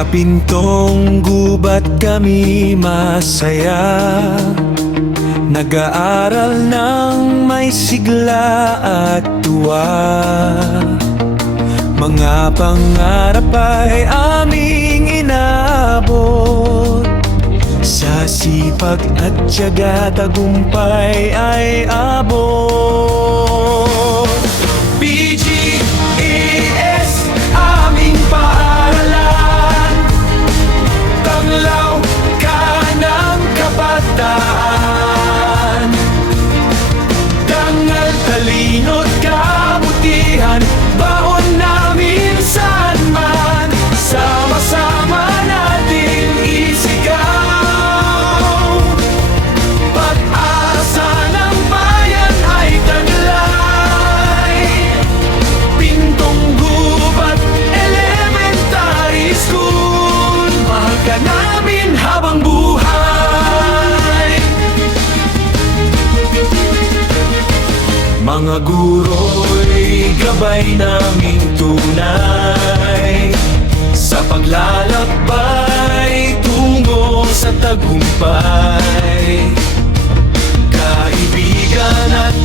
Sa pintong gubat kami masaya, nag-aaral ng may sigla at tuwa. Mga pangarap ay aming inabot, sa sipag at tiyaga tagumpay ay abot. PGES, aming paaralan, tanglaw ka ng kabataan. Dangal, talino't kabutihan, baon namin saan man, sama-sama natin isigaw. Pag-asa ng bayan ay taglay, Pintong Gubat Elementary School, mahal ka namin habang buhay. Mga guro'y gabay naming tunay, sa paglalakbay tungo sa tagumpay. Kaibigan at